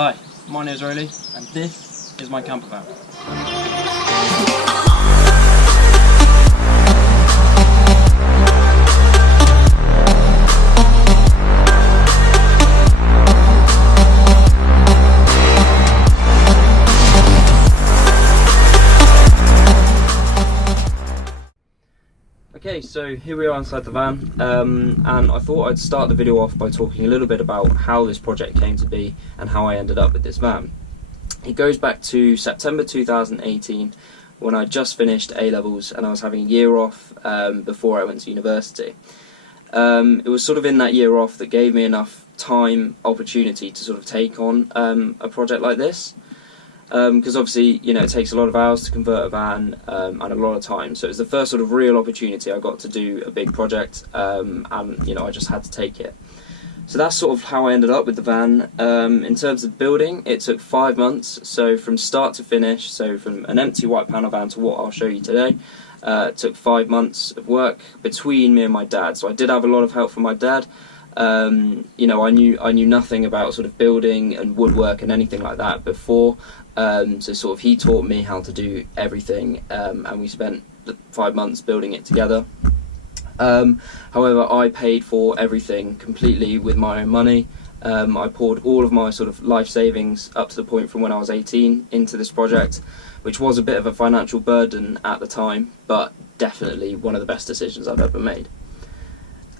Hi, my name is Rolly, and this is my campervan. Okay, so here we are inside the van, and I thought I'd start the video off by talking a little bit about how this project came to be and how I ended up with this van. It goes back to September 2018 when I just finished A-levels and I was having a year off before I went to university. It was sort of in that year off that gave me enough opportunity to sort of take on a project like this. Because obviously, you know, it takes a lot of hours to convert a van and a lot of time. So it was the first sort of real opportunity I got to do a big project, and you know, I just had to take it. So that's sort of how I ended up with the van. In terms of building, it took 5 months. So from start to finish, so from an empty white panel van to what I'll show you today, it took 5 months of work between me and my dad. So I did have a lot of help from my dad. You know, I knew nothing about sort of building and woodwork and anything like that before. So sort of he taught me how to do everything, and we spent the 5 months building it together. However, I paid for everything completely with my own money. I poured all of my sort of life savings up to the point from when I was 18 into this project, which was a bit of a financial burden at the time, but definitely one of the best decisions I've ever made.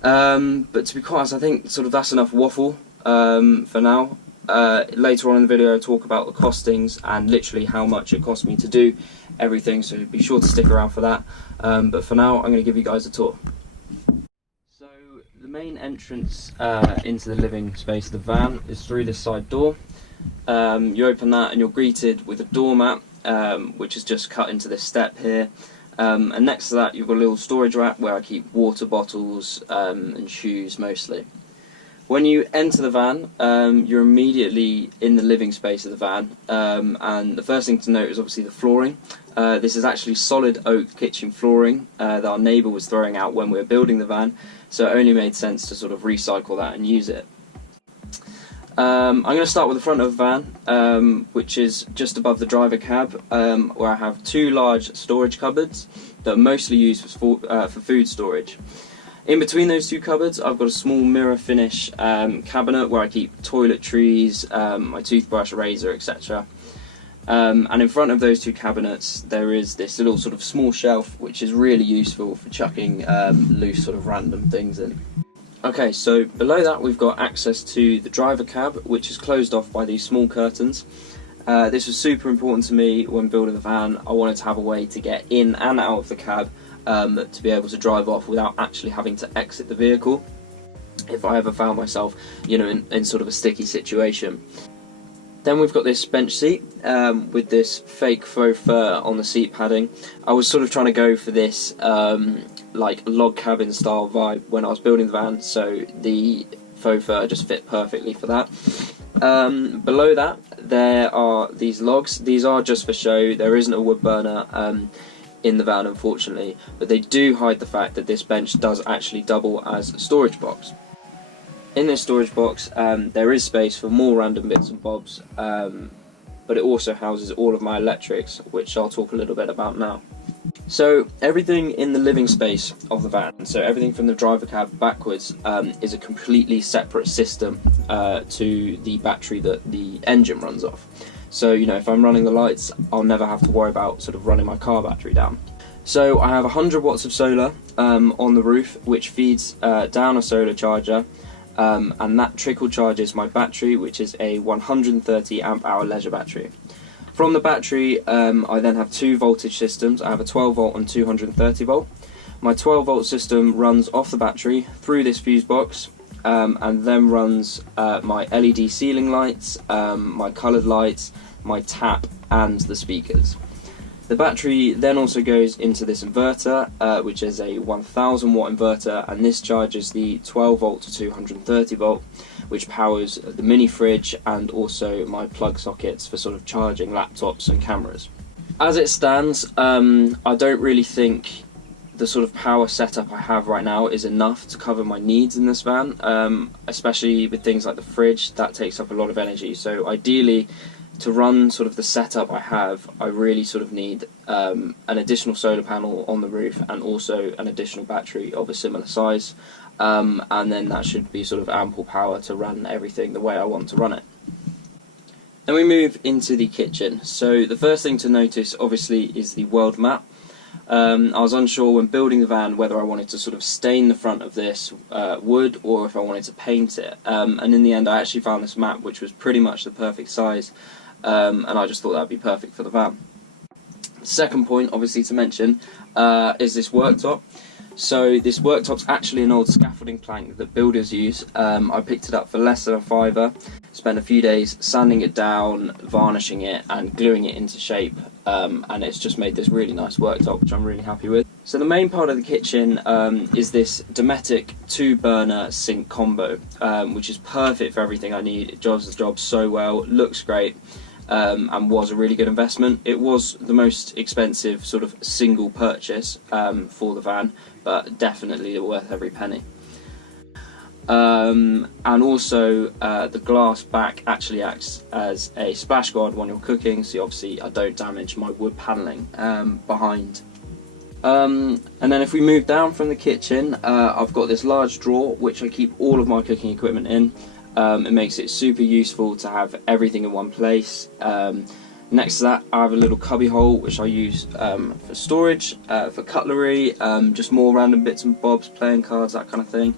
But to be quite honest, I think sort of that's enough waffle for now. Later on in the video I'll talk about the costings and literally how much it cost me to do everything, so be sure to stick around for that. But for now I'm going to give you guys a tour. So the main entrance into the living space of the van is through this side door. You open that and you're greeted with a doormat, which is just cut into this step here. And next to that you've got a little storage rack where I keep water bottles and shoes mostly. When you enter the van, you're immediately in the living space of the van, and the first thing to note is obviously the flooring. This is actually solid oak kitchen flooring that our neighbour was throwing out when we were building the van, so it only made sense to sort of recycle that and use it. I'm going to start with the front of the van, which is just above the driver cab, where I have two large storage cupboards that are mostly used for food storage. In between those two cupboards I've got a small mirror finish cabinet where I keep toiletries, my toothbrush, razor, etc. And in front of those two cabinets there is this little sort of small shelf which is really useful for chucking loose sort of random things in. Okay, so below that we've got access to the driver cab, which is closed off by these small curtains. This was super important to me when building the van. I wanted to have a way to get in and out of the cab to be able to drive off without actually having to exit the vehicle if I ever found myself, you know, in sort of a sticky situation. Then we've got this bench seat with this fake faux fur on the seat padding. I was sort of trying to go for this like log cabin style vibe when I was building the van, so the faux fur just fit perfectly for that. Below that there are these logs. These are just for show. There isn't a wood burner in the van, unfortunately, but they do hide the fact that this bench does actually double as a storage box. In this storage box there is space for more random bits and bobs, but it also houses all of my electrics, which I'll talk a little bit about now. So everything in the living space of the van, so everything from the driver cab backwards, is a completely separate system to the battery that the engine runs off. So, you know, if I'm running the lights, I'll never have to worry about sort of running my car battery down. So I have 100 watts of solar on the roof, which feeds down a solar charger, and that trickle charges my battery, which is a 130 amp hour leisure battery. From the battery, I then have two voltage systems. I have a 12 volt and 230 volt. My 12 volt system runs off the battery through this fuse box, and then runs my LED ceiling lights, my coloured lights, my tap and the speakers. The battery then also goes into this inverter, which is a 1000 watt inverter, and this charges the 12 volt to 230 volt, which powers the mini fridge and also my plug sockets for sort of charging laptops and cameras. As it stands, I don't really think the sort of power setup I have right now is enough to cover my needs in this van, especially with things like the fridge. That takes up a lot of energy, so ideally to run sort of the setup I have, I really sort of need an additional solar panel on the roof and also an additional battery of a similar size, and then that should be sort of ample power to run everything the way I want to run it. Then we move into the kitchen. So the first thing to notice obviously is the world map. I was unsure when building the van whether I wanted to sort of stain the front of this wood or if I wanted to paint it, and in the end I actually found this map which was pretty much the perfect size, and I just thought that would be perfect for the van. Second point obviously to mention is this worktop. So this worktop's actually an old scaffolding plank that builders use. I picked it up for less than a £5, spent a few days sanding it down, varnishing it and gluing it into shape, and it's just made this really nice worktop which I'm really happy with. So the main part of the kitchen is this Dometic 2-burner sink combo, which is perfect for everything I need. It does the job so well, looks great, and was a really good investment. It was the most expensive sort of single purchase for the van, but definitely worth every penny. And also the glass back actually acts as a splash guard when you're cooking, so obviously I don't damage my wood panelling behind. And then if we move down from the kitchen, I've got this large drawer which I keep all of my cooking equipment in. It makes it super useful to have everything in one place. Next to that I have a little cubby hole which I use for storage, for cutlery, just more random bits and bobs, playing cards, that kind of thing.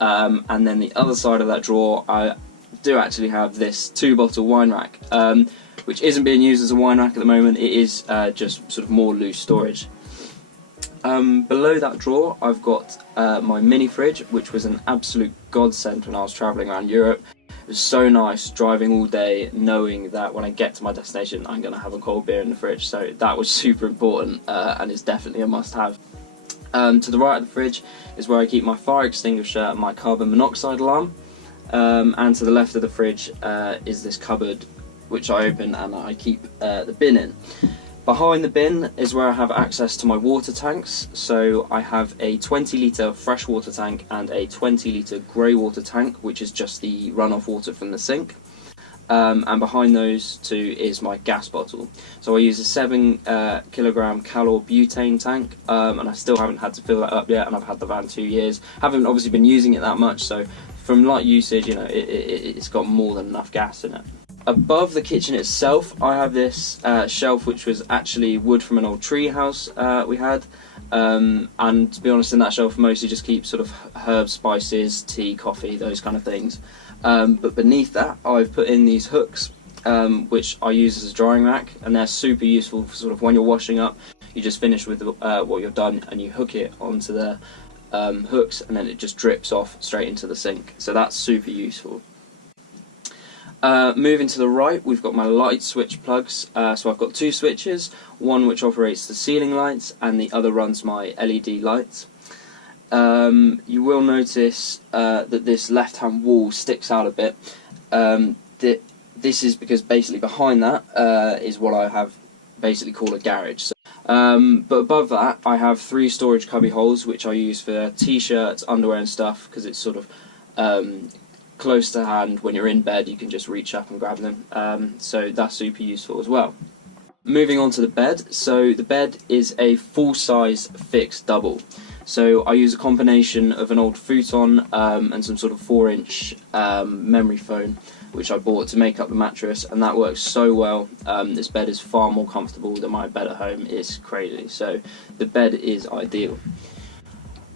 And then the other side of that drawer I do actually have this 2-bottle wine rack, which isn't being used as a wine rack at the moment. It is just sort of more loose storage. Below that drawer I've got my mini fridge, which was an absolute godsend when I was travelling around Europe. It was so nice driving all day knowing that when I get to my destination I'm going to have a cold beer in the fridge, so that was super important, and it's definitely a must-have. To the right of the fridge is where I keep my fire extinguisher and my carbon monoxide alarm, and to the left of the fridge is this cupboard which I open and I keep the bin in. Behind the bin is where I have access to my water tanks, so I have a 20-litre freshwater tank and a 20-litre grey water tank, which is just the runoff water from the sink. And behind those two is my gas bottle. So I use a 7 kilogram Calor butane tank, and I still haven't had to fill that up yet, and I've had the van 2 years. Haven't obviously been using it that much, so from light usage, you know, it's got more than enough gas in it. Above the kitchen itself, I have this shelf which was actually wood from an old tree house we had, and to be honest, in that shelf mostly just keep sort of herbs, spices, tea, coffee, those kind of things. But beneath that I've put in these hooks, which I use as a drying rack, and they're super useful for sort of when you're washing up. You just finish with what you've done and you hook it onto the hooks, and then it just drips off straight into the sink, so that's super useful. Moving to the right, we've got my light switch plugs. So I've got 2 switches, one which operates the ceiling lights and the other runs my LED lights. You will notice that this left hand wall sticks out a bit. This is because basically behind that is what I have basically called a garage. So, but above that I have 3 storage cubby holes which I use for t-shirts, underwear and stuff, because it's sort of close to hand. When you're in bed you can just reach up and grab them, so that's super useful as well. Moving on to the bed, so the bed is a full-size fixed double. So I use a combination of an old futon and some sort of 4-inch memory foam which I bought to make up the mattress, and that works so well. This bed is far more comfortable than my bed at home. It's crazy, so the bed is ideal.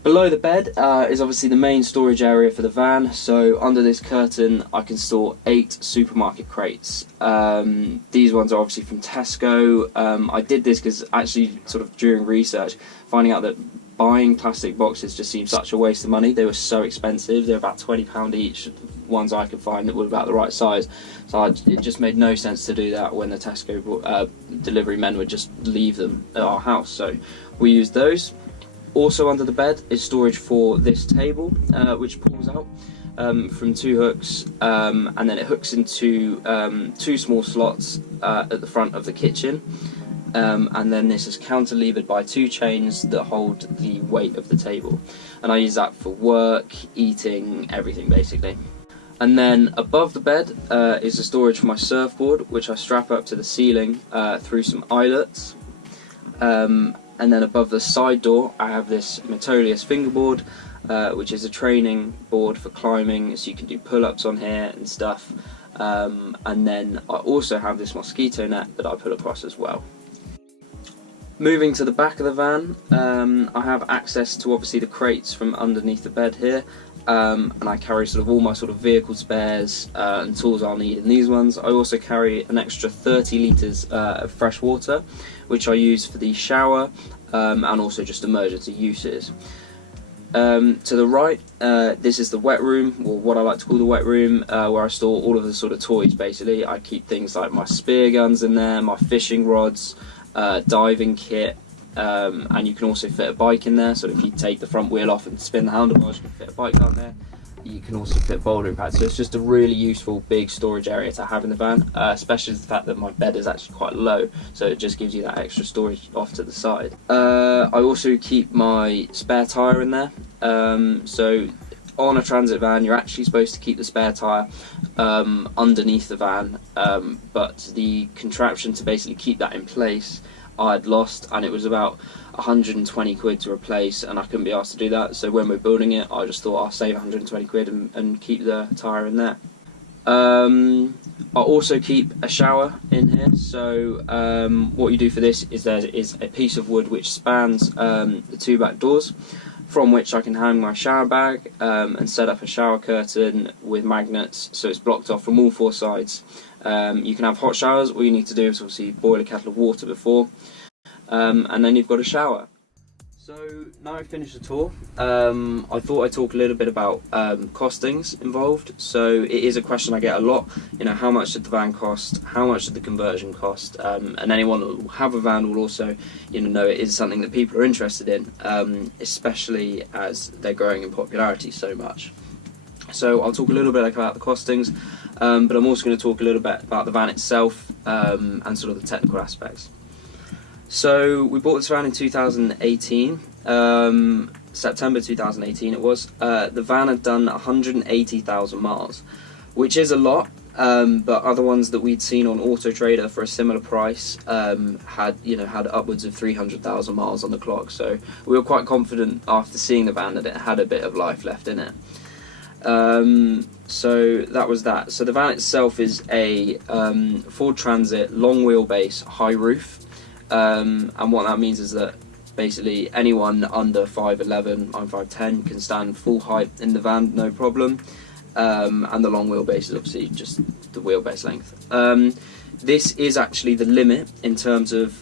Below the bed is obviously the main storage area for the van, so under this curtain I can store 8 supermarket crates. These ones are obviously from Tesco. I did this because actually sort of during research, finding out that buying plastic boxes just seemed such a waste of money. They were so expensive, they're about £20 each, ones I could find that were about the right size. So it just made no sense to do that when the Tesco delivery men would just leave them at our house, so we used those. Also under the bed is storage for this table, which pulls out from 2 hooks, and then it hooks into 2 small slots at the front of the kitchen. and then this is counter-levered by 2 chains that hold the weight of the table, and I use that for work, eating, everything basically. And then above the bed is the storage for my surfboard, which I strap up to the ceiling through some eyelets. And then above the side door I have this Metolius fingerboard, which is a training board for climbing, so you can do pull-ups on here and stuff. And then I also have this mosquito net that I put across as well. Moving to the back of the van, I have access to obviously the crates from underneath the bed here. And I carry sort of all my sort of vehicle spares and tools I'll need in these ones. I also carry an extra 30 litres of fresh water, which I use for the shower and also just emergency uses. To the right, this is the wet room, or what I like to call the wet room, where I store all of the sort of toys basically. I keep things like my spear guns in there, my fishing rods, diving kit, and you can also fit a bike in there, so if you take the front wheel off and spin the handlebars, you can fit a bike down there. You can also fit bouldering pads, so it's just a really useful big storage area to have in the van, especially the fact that my bed is actually quite low, so it just gives you that extra storage off to the side. I also keep my spare tyre in there, so on a transit van you're actually supposed to keep the spare tyre underneath the van, but the contraption to basically keep that in place I'd lost, and it was about 120 quid to replace, and I couldn't be asked to do that, so when we're building it I just thought I'll save 120 quid and keep the tyre in there. I also keep a shower in here, so what you do for this is there is a piece of wood which spans the 2 back doors, from which I can hang my shower bag and set up a shower curtain with magnets so it's blocked off from all 4 sides. You can have hot showers. All you need to do is obviously boil a kettle of water before, and then you've got a shower. So now I've finished the tour, I thought I'd talk a little bit about costings involved. So it is a question I get a lot, you know, how much did the van cost, how much did the conversion cost, and anyone who will have a van will also, you know it is something that people are interested in, especially as they're growing in popularity so much. So I'll talk a little bit about the costings, but I'm also going to talk a little bit about the van itself and sort of the technical aspects. So we bought this van in 2018, September 2018 it was. The van had done 180,000 miles, which is a lot, but other ones that we'd seen on Auto Trader for a similar price had upwards of 300,000 miles on the clock. So we were quite confident after seeing the van that it had a bit of life left in it. So that was that. So the van itself is a Ford Transit long wheelbase high roof, and what that means is that basically anyone under 5'11", I'm 5'10", can stand full height in the van, no problem, and the long wheelbase is obviously just the wheelbase length. This is actually the limit in terms of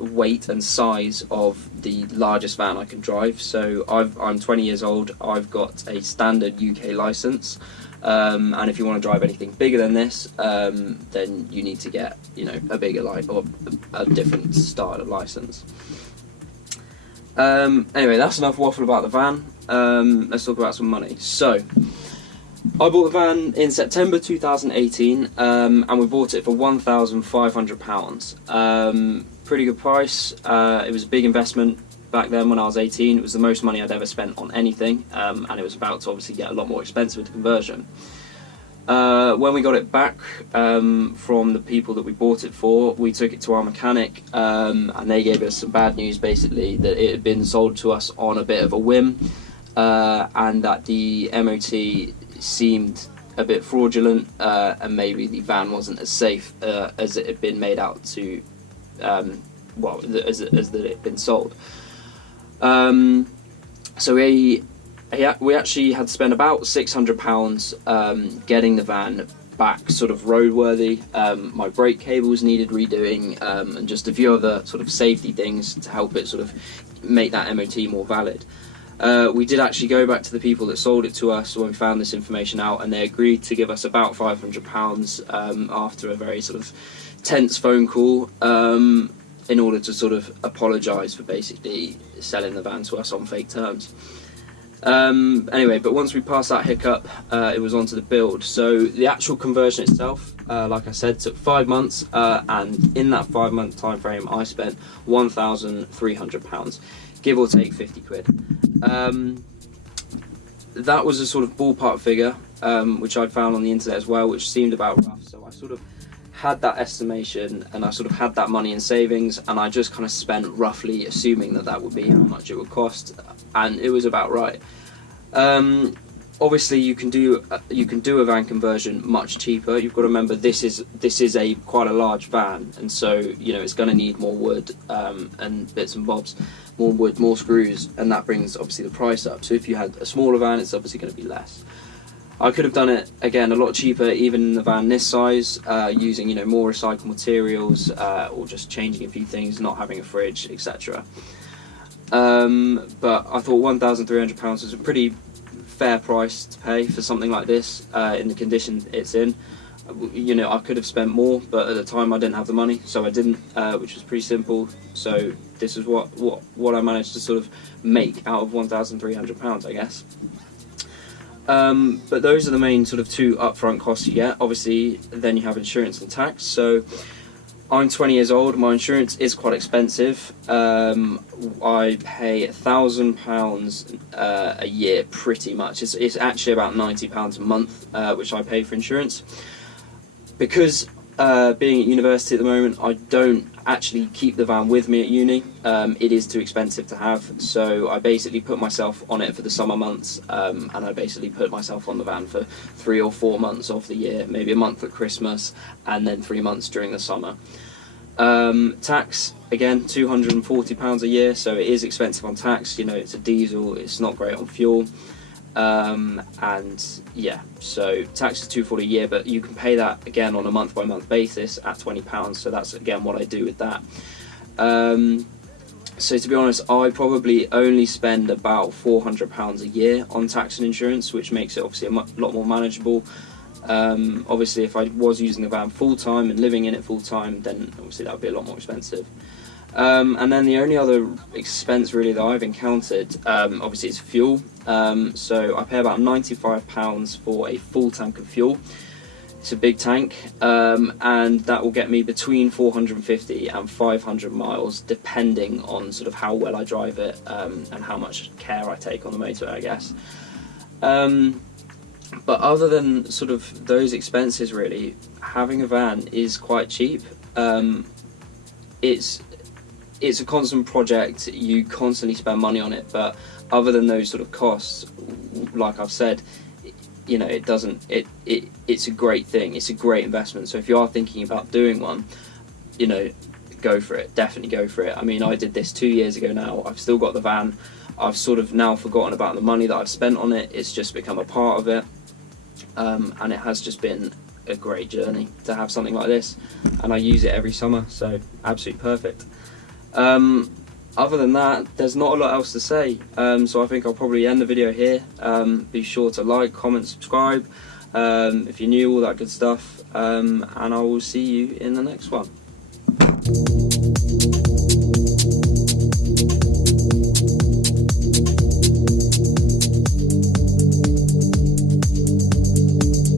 weight and size of the largest van I can drive. So I'm 20 years old, I've got a standard UK licence, and if you want to drive anything bigger than this, then you need to get, a bigger or a different style of licence. Anyway, that's enough waffle about the van. Let's talk about some money. So I bought the van in September 2018, and we bought it for £1,500. Pretty good price. It was a big investment back then when I was 18. It was the most money I'd ever spent on anything, and it was about to obviously get a lot more expensive with the conversion. When we got it back from the people that we bought it for, we took it to our mechanic, and they gave us some bad news, basically, that it had been sold to us on a bit of a whim, and that the MOT seemed a bit fraudulent, and maybe the van wasn't as safe as it had been made out to, as that it had been sold. So we actually had to spend about £600 getting the van back sort of roadworthy. My brake cables needed redoing, and just a few other sort of safety things to help it sort of make that MOT more valid. We did actually go back to the people that sold it to us when we found this information out, and they agreed to give us about £500 after a very sort of tense phone call, in order to sort of apologise for basically selling the van to us on fake terms. Anyway, but once we passed that hiccup, it was on to the build. So the actual conversion itself, like I said, took 5 months, and in that 5-month time frame I spent £1,300, give or take 50 quid. That was a sort of ballpark figure, which I'd found on the internet as well, which seemed about rough. So I sort of had that estimation, and I sort of had that money in savings, and I just kind of spent roughly assuming that that would be how much it would cost, and it was about right. Obviously you can do a van conversion much cheaper. You've got to remember this is a quite a large van, and so it's going to need more wood and bits and bobs, more wood, more screws, and that brings obviously the price up. So if you had a smaller van, it's obviously going to be less. I could have done it again a lot cheaper, even in the van this size, using more recycled materials, or just changing a few things, not having a fridge, etc. But I thought £1,300 was a pretty fair price to pay for something like this, in the condition it's in. I could have spent more, but at the time I didn't have the money, so I didn't, which was pretty simple. So this is what I managed to sort of make out of £1,300, I guess. But those are the main sort of two upfront costs you get. Obviously, then you have insurance and tax. So I'm 20 years old. My insurance is quite expensive. I pay £1,000 a year, pretty much. It's actually about £90 a month, which I pay for insurance. Because being at university at the moment, I don't actually keep the van with me at uni. It is too expensive to have, so I basically put myself on it for the summer months, and I basically put myself on the van for 3 or 4 months of the year, maybe a month at Christmas, and then 3 months during the summer. Tax, again, £240 a year, so it is expensive on tax. It's a diesel, it's not great on fuel. And yeah, so tax is £240 a year, but you can pay that again on a month by month basis at £20, so that's again what I do with that. So to be honest, I probably only spend about £400 a year on tax and insurance, which makes it obviously a lot more manageable. Obviously if I was using the van full time and living in it full time, then obviously that would be a lot more expensive. And then the only other expense really that I've encountered, obviously, is fuel. So I pay about £95 for a full tank of fuel. It's a big tank, and that will get me between 450 and 500 miles, depending on sort of how well I drive it, and how much care I take on the motorway, I guess. But other than sort of those expenses, really, having a van is quite cheap. It's a constant project, you constantly spend money on it, but other than those sort of costs, like I've said, it's a great thing, it's a great investment. So if you are thinking about doing one, go for it, definitely go for it. I mean, I did this 2 years ago now, I've still got the van, I've sort of now forgotten about the money that I've spent on it, it's just become a part of it, and it has just been a great journey to have something like this, and I use it every summer, so absolutely perfect. Other than that, there's not a lot else to say, so I think I'll probably end the video here. Be sure to like, comment, subscribe if you're new, all that good stuff, and I will see you in the next one.